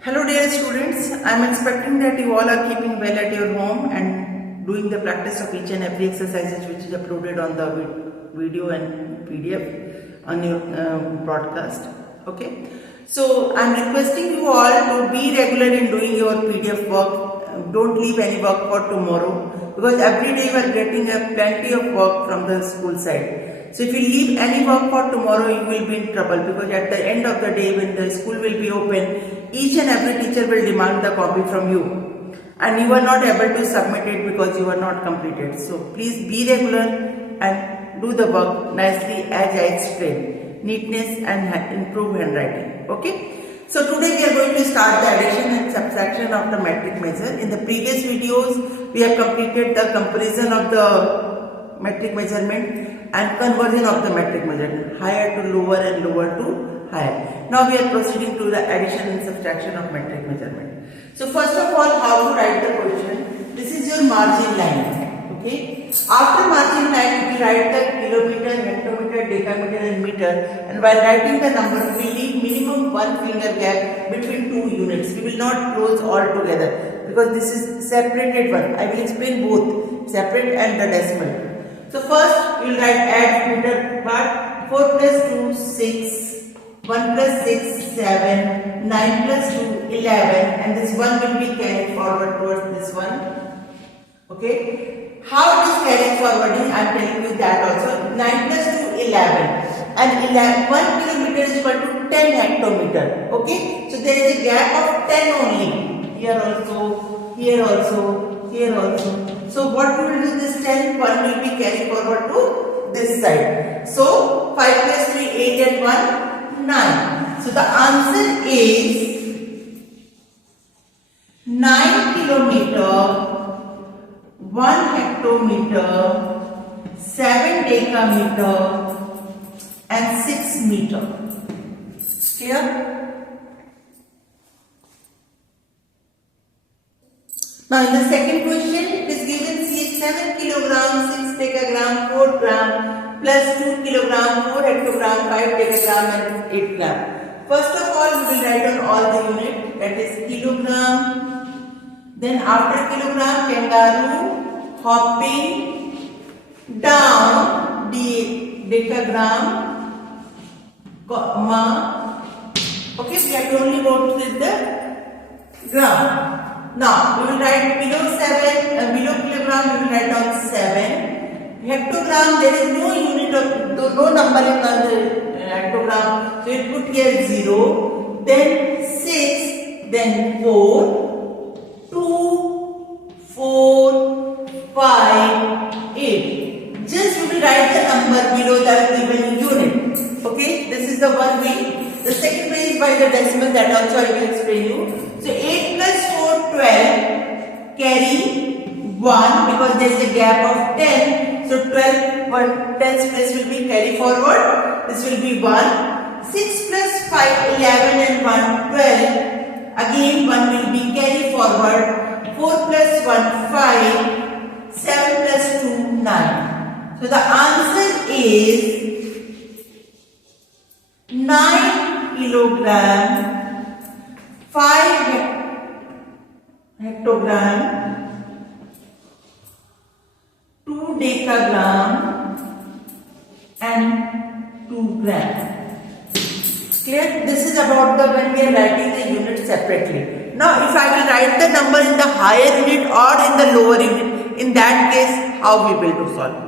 Hello dear students, I am expecting that you all are keeping well at your home and doing the practice of each and every exercises which is uploaded on the video and PDF on your broadcast. Okay, so I am requesting you all to be regular in doing your PDF work. Don't leave any work for tomorrow because every day you are getting a plenty of work from the school side. So if you leave any work for tomorrow, you will be in trouble because at the end of the day when the school will be open, each and every teacher will demand the copy from you and you are not able to submit it because you are not completed. So please be regular and do the work nicely as I explained. Neatness and improve handwriting. Okay. So today we are going to start the addition and subtraction of the metric measure. In the previous videos, we have completed the comparison of the metric measurement and conversion of the metric measurement, higher to lower and lower to higher. Now we are proceeding to the addition and subtraction of metric measurement. So first of all, how to write the question? This is your margin line. Okay. After margin line, we write the kilometer, hectometer, decameter and meter, and while writing the number, we leave minimum 1 finger gap between two units. We will not close all together because this is separated one. I will explain both, separate and the decimal. So first we will write add meter part. 4 plus 2 6, 1 plus 6 7, 9 plus 2 11, and this one will be carried forward towards this one. Okay, how it is carried forwarding I am telling you that also. 9 plus 2 11 and 1 kilometer is equal to 10 hectometer. Okay, so there is a gap of 10 only. Here also, here also, here also. So what we will do, this 10, 1 will be carried forward to this side. So 5 plus 3, 8 and 1, 9. So the answer is 9 kilometer, 1 hectometer, 7 decameter and 6 meter. Clear? Now in the second question, it is given C 7 kilogram, 6 decagram, 4 gram plus 2 kilogram, 4 hectogram, 5 decagram and 8 gram. First of all, we will write on all the unit, that is kilogram. Then after kilogram, kangaroo, hopping, down, decagram, comma. Okay, we have to only go with the gram. Now we will write below 7, below kilogram we will write down 7. Hectogram, there is no unit of, no number in the hectogram, so we put here 0, then 6, then 4, 2, 4, 5, 8. Just we will write the number below the given unit. Okay, this is the one way. The second way is by the decimal, that also I will explain you. So 8 plus 4, 12, carry 1 because there is a gap of 10. So 12, 10's place will be carry forward. This will be 1. 6 plus 5, 11 and 1, 12. Again 1 will be carry forward. 4 plus 1, 5. 7 plus 2, 9. So the answer is 9 kilogram, 5 hectogram, 2 decagram and 2 gram. Clear? This is about the when we are writing the unit separately. Now if I will write the number in the higher unit or in the lower unit, in that case how we will do solve?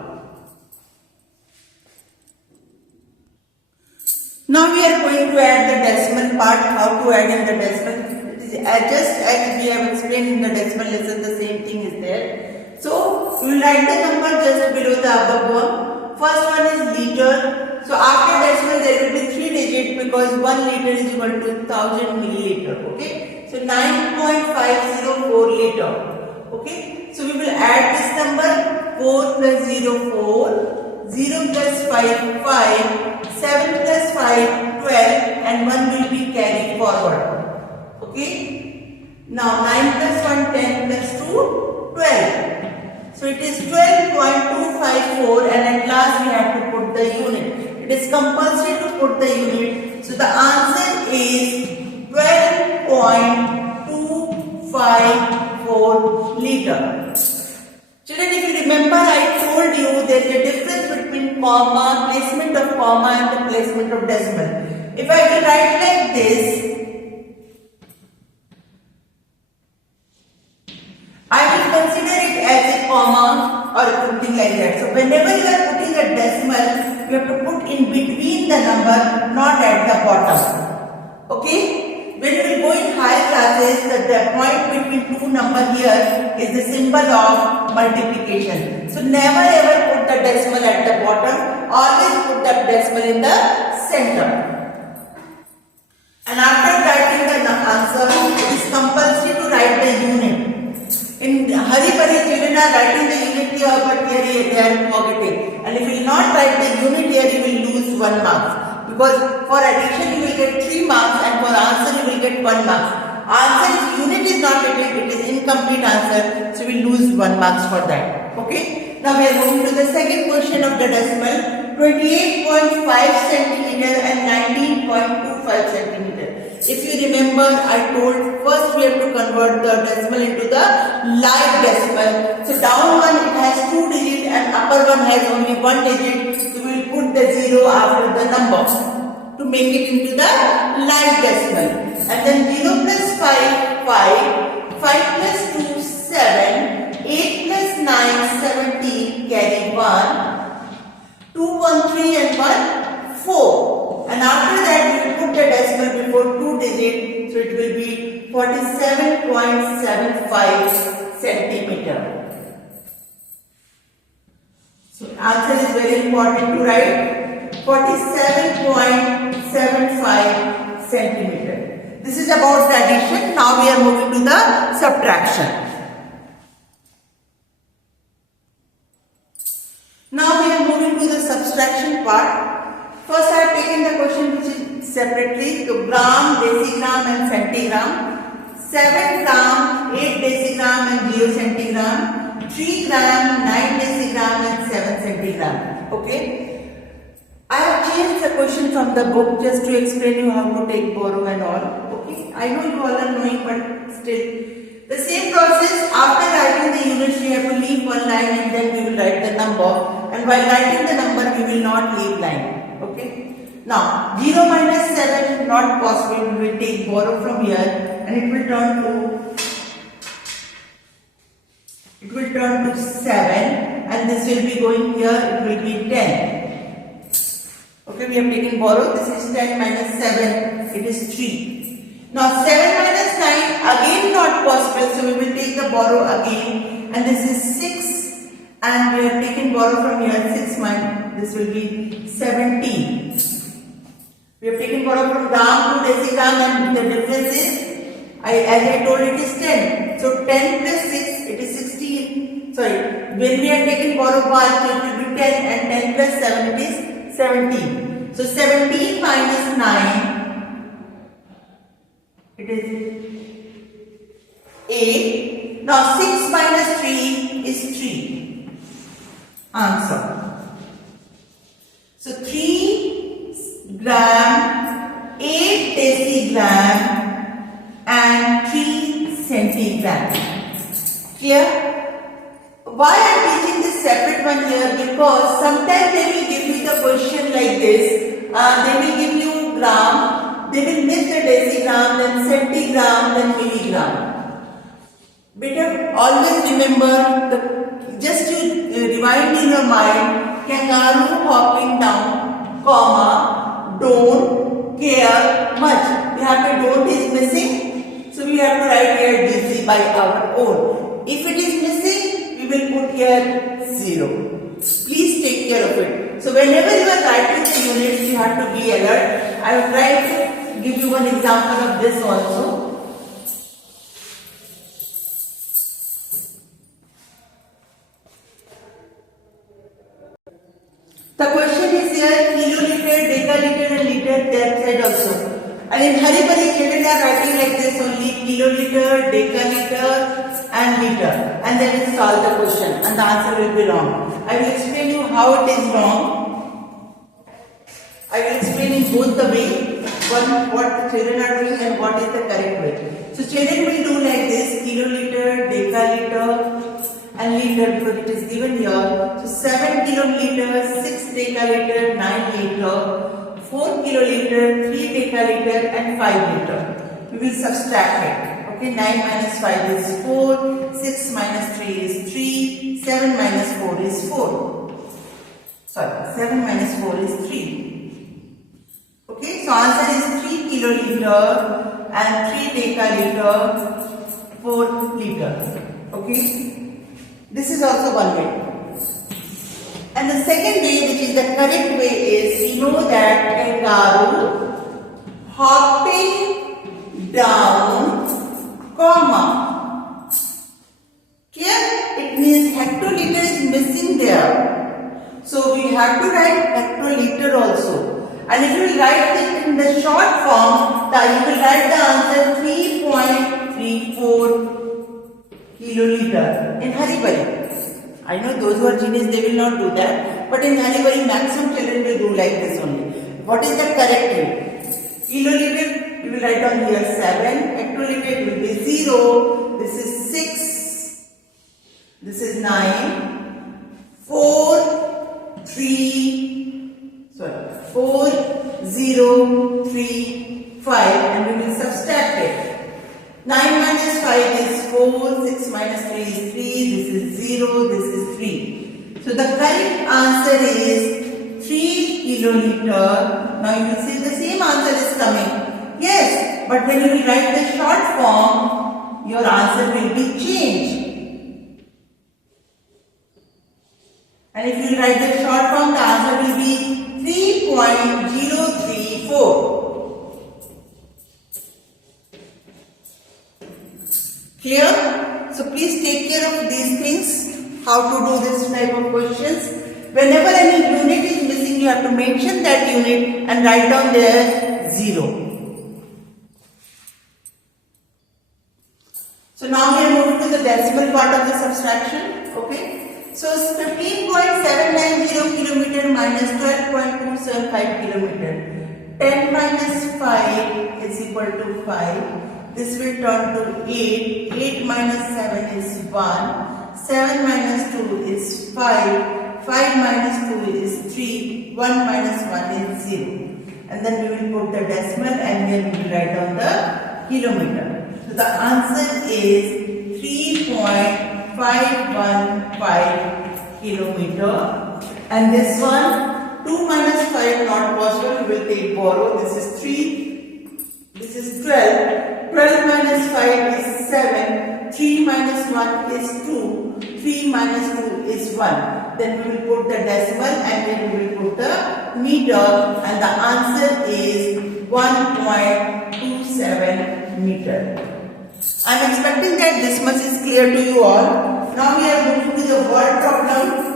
Now we are going to add the decimal part. How to add in the decimal? Just as we have explained in the decimal lesson, the same thing is there. So we will write the number just below the above one. First one is liter. So after decimal there will be 3 digits because 1 liter is equal to 1000 milliliter. Okay. So 9.504 liter. Okay. So we will add this number 4 plus 0 4, 0 plus 5 5, 7 plus 5 12 and 1 will be carried forward. Okay. Now 9 plus 1 10 plus 2 12. So it is 12.254 and at last we have to put the unit. It is compulsory to put the unit. So the answer is 12.2 2.54 liter. Children, if you remember, I told you there is a difference between comma, placement of comma and the placement of decimal. If I will write like this, I will consider it as a comma or something like that. So whenever you are putting a decimal, you have to put in between the number, not at the bottom. Okay? When you will go in higher classes, the point between two numbers here is the symbol of multiplication. So never ever put the decimal at the bottom, always put the decimal in the center. And after writing the answer, it is compulsory to write the unit. In hurry children are writing the unit here, but here they are forgetting. And if you will not write the unit here, you will lose 1 mark. Because for addition you will get 3 marks and for answer you will get 1 mark. Answer unit is not written, it is incomplete answer, so we will lose 1 marks for that. Okay. Now we are moving to the second question of the decimal. 28.5 centimeter and 19.25 centimeter. If you remember, I told first we have to convert the decimal into the live decimal. So down one it has 2 digits and upper one has only 1 digit. So we will put the 0 after the number to make it into the live decimal. And then 0 plus 5, 5, 5 plus 2, 7, 8 plus 9, 17, carry 1, 2, 1, 3 and 1, 4. And after that we will put the decimal before 2 digits, so it will be 47.75 centimeter. So answer is very important to write, 47.75 centimeter. This is about the addition. Now we are moving to the subtraction. Now we are moving to the subtraction part. First I have taken the question which is separately, so gram, decigram and centigram. 7 gram, 8 decigram and 0 centigram. 3 gram, 9 decigram and 7 centigram. Okay. I have changed the question from the book just to explain you how to take borrow and all. Okay. I know you all are knowing, but still. The same process, after writing the units, we have to leave one line and then we will write the number. And while writing the number, we will not leave line. Okay. Now, 0 minus 7 not possible. We will take borrow from here and it will turn to 7 and this will be going here, it will be 10. Okay, we have taken borrow. This is 10 minus 7, it is 3. Now 7 minus 9 again not possible, so we will take the borrow again and this is 6 and we have taken borrow from here 6 minus, this will be 17. We have taken borrow from gram to decigram and the difference is, as I told, it is 10. So 10 plus 6, it is 16. Sorry, when we have taken borrow 1, it will be 10 and 10 plus 7, it is 17. So 17 minus 9, it is 8. Now 6 minus 3 is 3. Answer. So 3 gram, 8 decigram and 3 centigram. Clear? Why I am teaching this separate one here? Because sometimes they will give you the question like this. They will give you gram, they will miss the decigram, then centigram, then milligram. Better always remember, just to rewind in your mind, kangaroo hopping down, comma, don't care much. We have to don't is missing, so we have to write here DC by our own. If it is missing, we will put here 0. Please take care of it. So whenever you are writing the units, you have to be alert. I will try to give you one example of this also. The question is here, kiloliter, decaliter and liter, that side also. And in hurry children are writing like this only, kiloliter, decaliter and liter. And then we solve the question and the answer will be wrong. I will explain you how it is wrong. I will explain in both the way, what the children are doing and what is the correct way. So So children will do like this: kiloliter, decaliter, and liter, because it is given here. So 7 kiloliter, 6 decaliter, 9 liter, 4 kiloliter, 3 decaliter, and 5 liter. We will subtract it. Okay, 9 minus 5 is 4, 6 minus 3 is 3, 7 minus 4 is 4. Sorry, 7 minus 4 is 3. Okay, so answer is 3 kiloliter and 3 decaliter, 4 liter. Okay. This is also one way. And the second way, which is the correct way, is we know that kangaroo hopping down, comma. Here it means hectoliter is missing there. So we have to write hectoliter also. And if you write it in the short form, you will write the answer 3.34 kiloliter in Haribari. I know those who are genius, they will not do that. But in Haribari, maximum children will do like this only. What is the correct way? Kiloliter, you will write down here 7. Hectoliter will be 0. This is 6. This is 9. 4, 0, 3, 5. And we will subtract it. 9 minus 5 is 4, 6 minus 3 is 3, this is 0, this is 3. So the correct answer is 3 kiloliter. Now you will see the same answer is coming. Yes, but when you will write the short form, your answer will be changed. And if you write the short form, the answer will be 3.034. Clear? So please take care of these things, how to do this type of questions. Whenever any unit is missing, you have to mention that unit and write down there 0. So now we are moving to the decimal part of the subtraction. Okay. So 15.790 kilometer minus 12.275 kilometer. 10 minus 5 is equal to 5. This will turn to 8. 8 minus 7 is 1. 7 minus 2 is 5. 5 minus 2 is 3. 1 minus 1 is 0. And then we will put the decimal and here we will write down the kilometer. So the answer is 3.515 kilometer. And this one, 2 minus 5 not possible. We will take borrow. This is 3. This is 12. 12 minus 5 is 7, 3 minus 1 is 2, 3 minus 2 is 1. Then we will put the decimal and then we will put the meter and the answer is 1.27 meter. I am expecting that this much is clear to you all. Now we are moving to the word problem.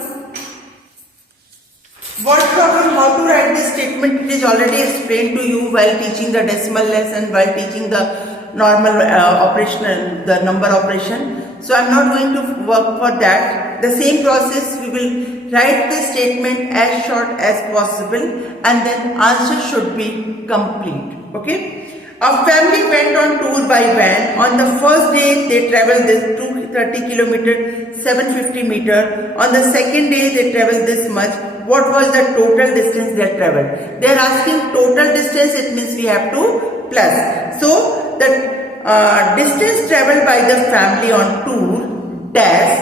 Word problem, how to write this statement, it is already explained to you while teaching the decimal lesson, while teaching the normal operation, the number operation. So I am not going to work for that. The same process, we will write the statement as short as possible and then answer should be complete. Okay. A family went on tour by van. On the first day they travelled this 230 kilometer, 750 meter. On the second day they travelled this much. What was the total distance they travelled? They are asking total distance, it means we have to plus. So the distance travelled by the family on tour dash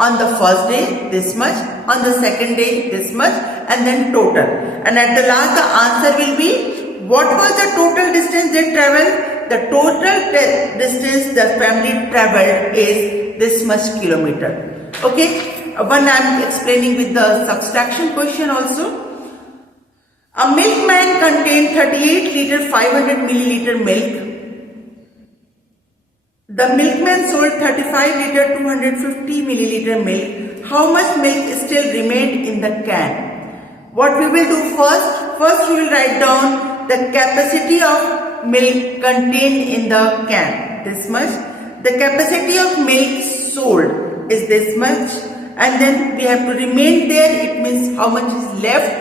on the first day this much, on the second day this much, and then total. And at the last the answer will be what was the total distance they travelled? The total distance the family travelled is this much kilometer. Okay. One I am explaining with the subtraction question also. A milkman contained 38 liter 500 milliliter milk. The milkman sold 35 liter 250 milliliter milk. How much milk still remained in the can? What we will do first? First we will write down the capacity of milk contained in the can. This much. The capacity of milk sold is this much. And then we have to remain there, it means how much is left,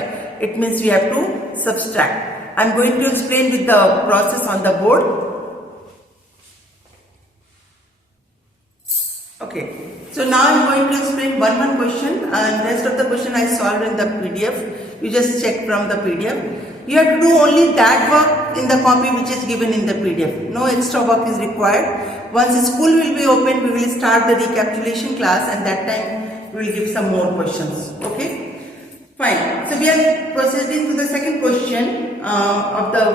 it means we have to subtract. I am going to explain with the process on the board. Okay, so now I'm going to explain one question, and rest of the question I solved in the PDF. You just check from the PDF. You have to do only that work in the copy which is given in the PDF. No extra work is required. Once the school will be open, we will start the recapitulation class, and that time we will give some more questions. Okay, fine. So we are proceeding to the second question of the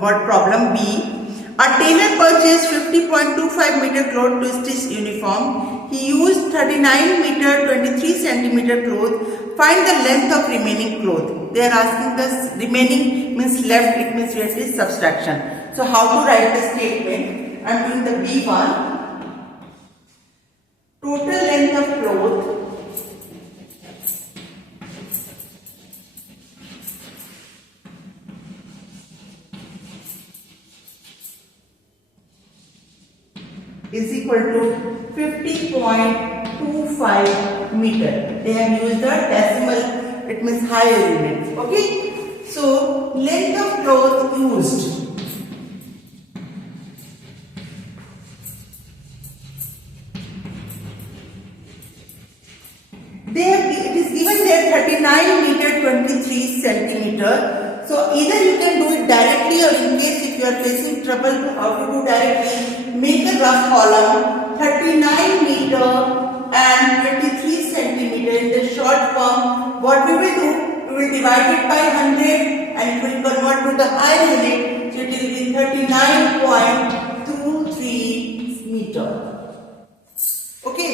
word problem B. A tailor purchased 50.25 meter cloth to stitch uniform. He used 39 meter 23 centimeter cloth. Find the length of remaining cloth. They are asking the remaining means left, it means we have to subtraction. So how to write the statement? I am doing the B1. Total length of cloth is equal to 50.25 meter. They have used the decimal, it means higher unit. Okay, so length of cloth used. It is given there 39 meter 23 centimeter. So either you can do it directly, or in case if you are facing trouble to how to do directly, make a rough column 39 meter and 23 centimeter in the short form. What we will do, we will divide it by 100 and it will convert to the higher unit. So it will be 39.23 meter. Okay.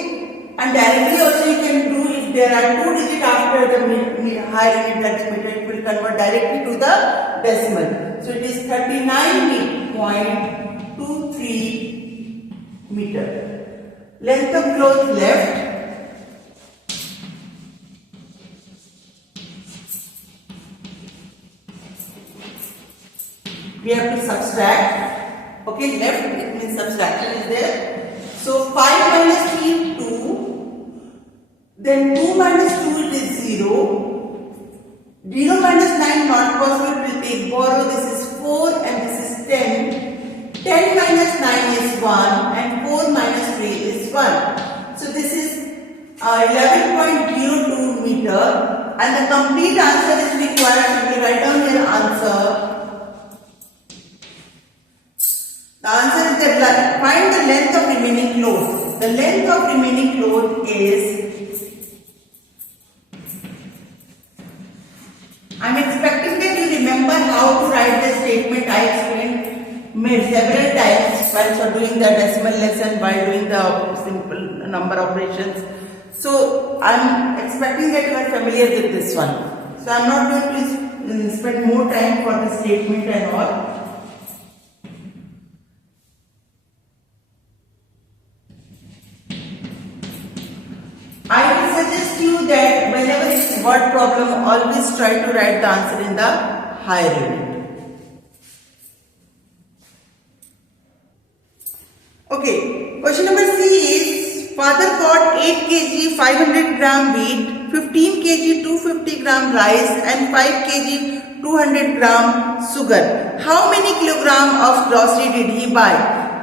And directly also you can do, if there are 2 digits after the higher unit, that is meter, it will convert directly to the decimal. So it is 39.23 meter. Length of cloth left. We have to subtract. Okay, left, it means subtraction is there. So 5 minus 3, 2. Then 2 minus 2, it is 0. 0 minus 9 not possible, we will take borrow. This is 4 and this is 10. 10 minus 9 is 1 and 4 minus 3 is 1. So this is 11.02 meter, and the complete answer is required. So we write down your answer. The answer is that find the length of remaining cloth. The length of remaining cloth is, I am expecting that you remember how to write the statement. I explained several times while doing the decimal lesson, while doing the simple number operations. So I am expecting that you are familiar with this one. So I am not going to spend more time for the statement and all. I will suggest you that whenever it is word problem, always try to write the answer in the higher unit. Okay, question number C is, father bought 8 kg 500 gram wheat, 15 kg 250 gram rice and 5 kg 200 gram sugar. How many kilogram of grocery did he buy?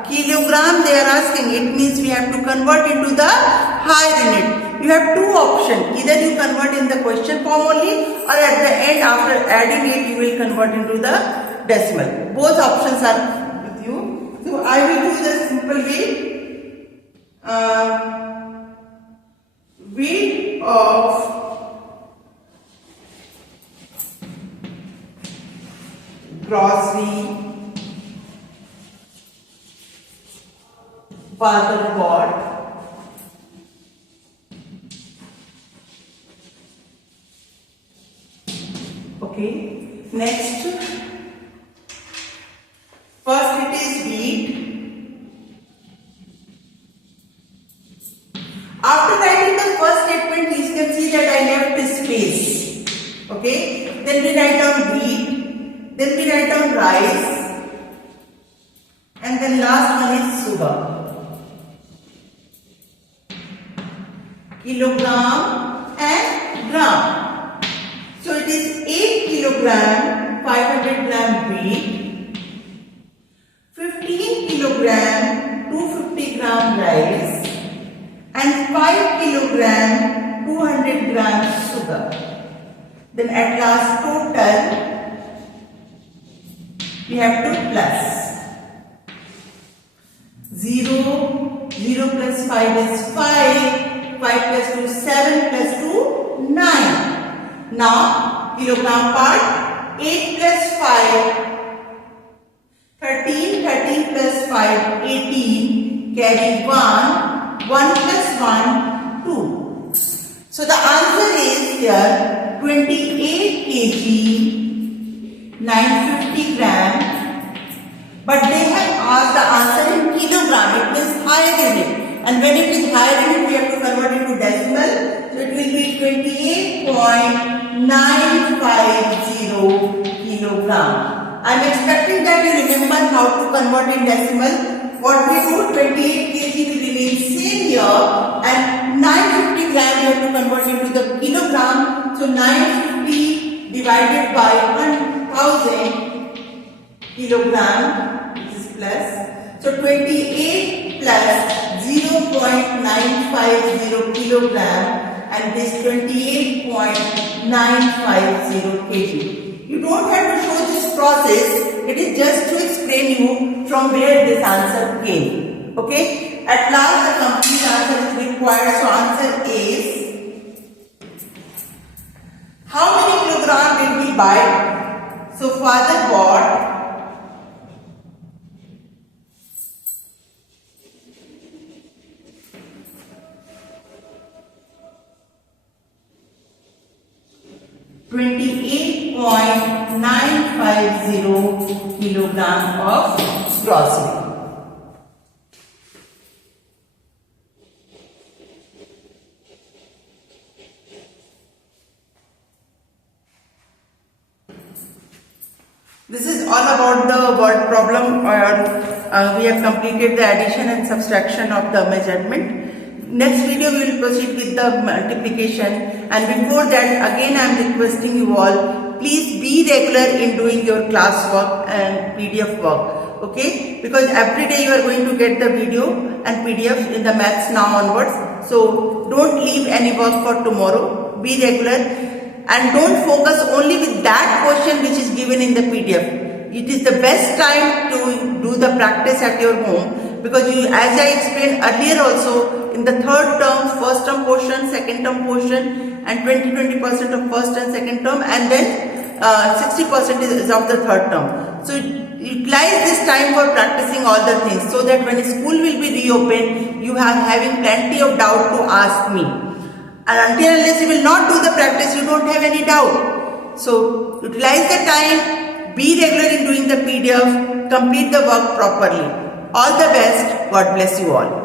Kilogram they are asking, it means we have to convert into the higher unit. You have two options, either you convert in the question form only, or at the end after adding it you will convert into the decimal. Both options are with you. So I will do the simple way. Weight of grocery father bought. Okay, next, first it is wheat. After writing the first statement, you can see that I left a space. Okay, then we write down wheat, then we write down rice, and then last one is sugar. Kilogram and gram. So it is 8 kilogram 500 gram wheat, 15 kilogram 250 gram rice and 5 kilogram 200 grams sugar. Then at last total we have to plus 0, 0 plus 5 is 5, 5 plus 2 7 plus 2 9. Now kilogram part 8 plus 5 13, 13 plus 5 18, carry 1, 1 plus 1 2. So the answer is here 28 kg 950 gram, but they have asked the answer in kilogram. It means higher than it, and when it is higher than it we have to convert it to decimal, so it will be 28.950 kilogram. I am expecting that you remember how to convert in decimal. What we do, 28 kg will remain same here, and 950 gram you have to convert into the kilogram. So 950 divided by 1000 kilogram, this is plus. So 28 plus 0.950 kilogram, and this 28.950 kg. You don't have to show this process, it is just to explain you from where this answer came. Okay? At last the complete answer is required, so answer is, how many kilogram did we buy? So father bought 28.950 kilogram of grocery. This is all about the word problem. We have completed the addition and subtraction of the measurement. Next video we will proceed with the multiplication, and before that again I am requesting you all, please be regular in doing your class work and PDF work, okay? Because every day you are going to get the video and PDF in the maths now onwards. So don't leave any work for tomorrow, be regular, and don't focus only with that question which is given in the PDF. It is the best time to do the practice at your home, because you, as I explained earlier also, in the third term, first term portion, second term portion, and 20% of first and second term, and then 60% is of the third term. So utilize this time for practicing all the things, so that when school will be reopened, you are having plenty of doubt to ask me. And until unless you will not do the practice, you don't have any doubt. So utilize the time, be regular in doing the PDF, complete the work properly. All the best. God bless you all.